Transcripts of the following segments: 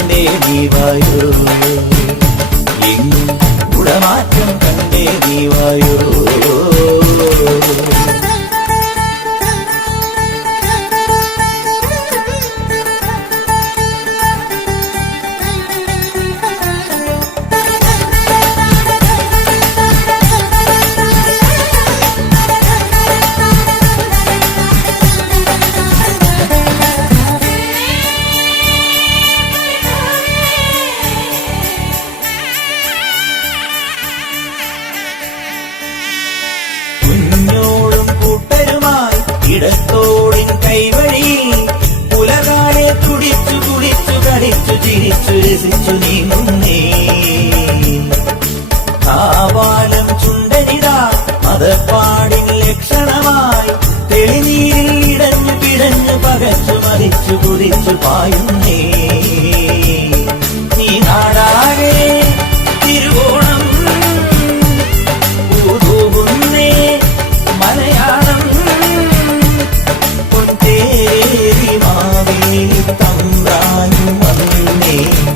കൊണ്ടേ നീവായോ എങ്ങും കുടമാറ്റം കണ്ടേ നീവായോ ഇടത്തോടിൻ കൈവഴിയിൽ പുലകാലെ തുടിച്ചു കുളിച്ചു കളിച്ചു ചിരിച്ചു രസിച്ചു നീങ്ങുന്നേ കാവാലം ചുണ്ടനിതാ മതപ്പാടിൻ ലക്ഷണമായി തെളിനീരിൽ ഇടഞ്ഞു പിടഞ്ഞു പകച്ചു മരിച്ചു കുതിച്ചു പായുന്നേ നീ നാടാകെ തിരുവോണം പൂതൂകുന്നേ മലയാളം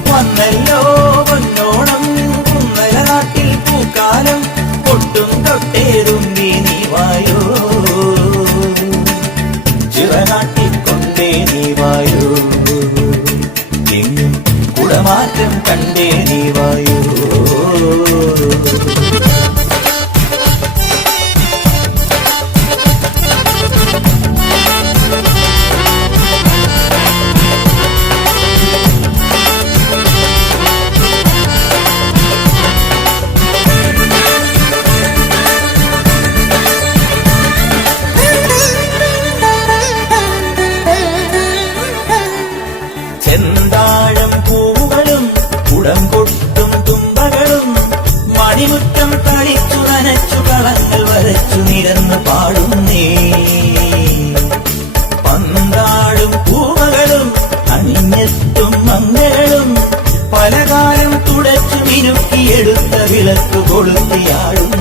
വന്നല്ലോ പൊന്നോണം കുന്നല നാട്ടിൽ പൂക്കാലം പൊട്ടും തൊട്ടേറുമ്പി നീവായോ ചിറനാട്ടിക്കൊണ്ടേ നീവായോ എങ്ങും കുടമാറ്റം കണ്ടേ നീവായോ ചെന്താഴം പൂവുകളും കുടം കൊട്ടും തുമ്പകളും മണിമുറ്റം തളിച്ചു നനച്ചു കളങ്ങൾ വരച്ചു നിരന്നു പാടുന്നേ പന്താടും പൂമകളും അണിഞ്ഞെത്തും മംഗളും പലകാലം തുടച്ചു മിനുക്കിയെടുത്ത വിളക്ക് കൊളുത്തിയാടും